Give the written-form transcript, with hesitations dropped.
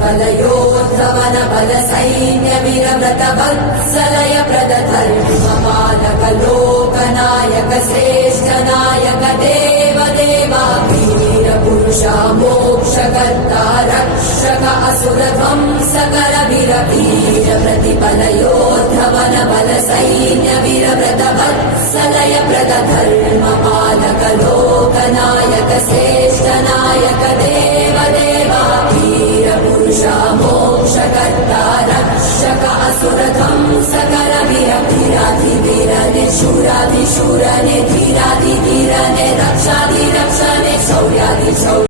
प्रतिफलयोद्धवन बल सैन्य वीरव्रत वत्सलय प्रदधर्मपालक लोकनायक श्रेष्ठ नायक देव देवा वीर पुरुषा मोक्षकर्ता रक्षक असुर ध्वंसकर वीर वीर प्रतिफलयोद्धवन बल सैन्य वीरव्रत वत्सलय प्रदधर्मपालक लोकनायक श्रेष्ठ नायक देव देवा वीर पुरुषा मोक्षकर्ता रक्षक असुर ध्वंसकर वीर वीराधिवीरने शूराधिशूरने धीराधिधीरने रक्षाधिरक्षणे शौर्याधिशौर्य